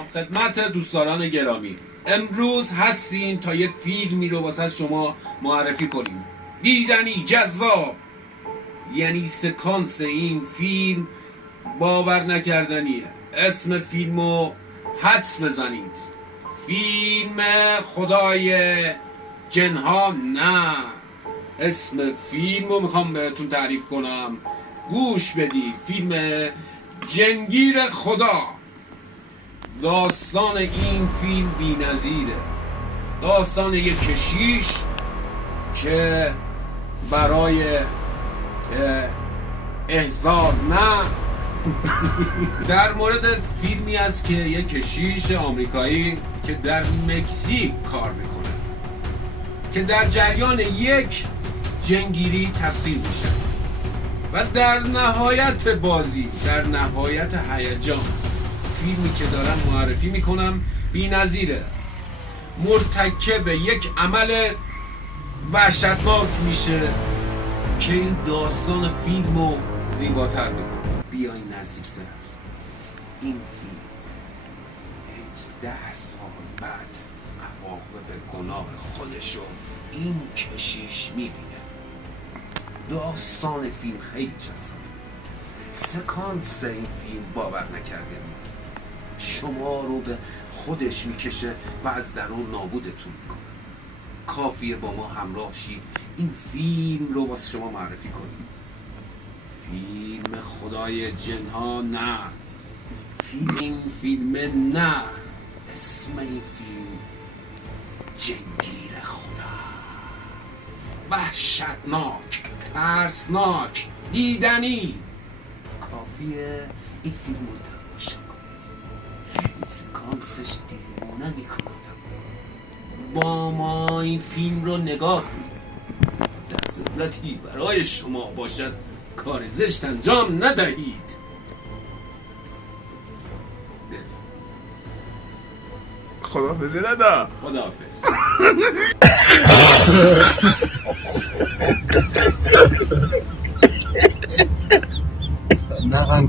سلام خدمت دوستداران گرامی. امروز هستیم تا یه فیلمی رو واسه شما معرفی کنیم. دیدنی جذاب، یعنی سکانس این فیلم باور نکردنیه. اسم فیلمو حدس بزنید. فیلم خدای جنها نه. اسم فیلمو میخوام بهتون تعریف کنم، گوش بدید. فیلم جنگیر خدا. داستان این فیلم بی‌نظیره. داستان یک کشیش که برای احضار نه در مورد فیلمی است که یک کشیش آمریکایی که در مکزیک کار میکنه که در جریان یک جنگیری تسلیم میشه و در نهایت بازی، در نهایت هیجان، فیلمی که دارم معرفی میکنم بی‌نظیره. مرتکب یک عمل وحشتناک میشه که این داستان فیلمو زیباتر میکنه. بیاین نزدیکتر. این فیلم 18 سال بعد عواقب گناه خودشو این کشیش میبینه. داستان فیلم خیلی جذابه. سکانس این فیلم باور نکرده شما رو به خودش میکشه و از درون نابودتون میکنه. کافیه با ما همراه شید این فیلم رو واسه شما معرفی کنیم. فیلم خدای جنها نه. فیلم نه. اسم این فیلم جنگیر خدا. وحشتناک، ترسناک، دیدنی. کافیه این فیلم رو تماشا کنید. این سکانسش دیوانه میکنه. با ما این فیلم رو نگاه کنید. در صورتی برای شما باشد کار زشت انجام ندهید. خداحافظی ندا. خداحافظ. نه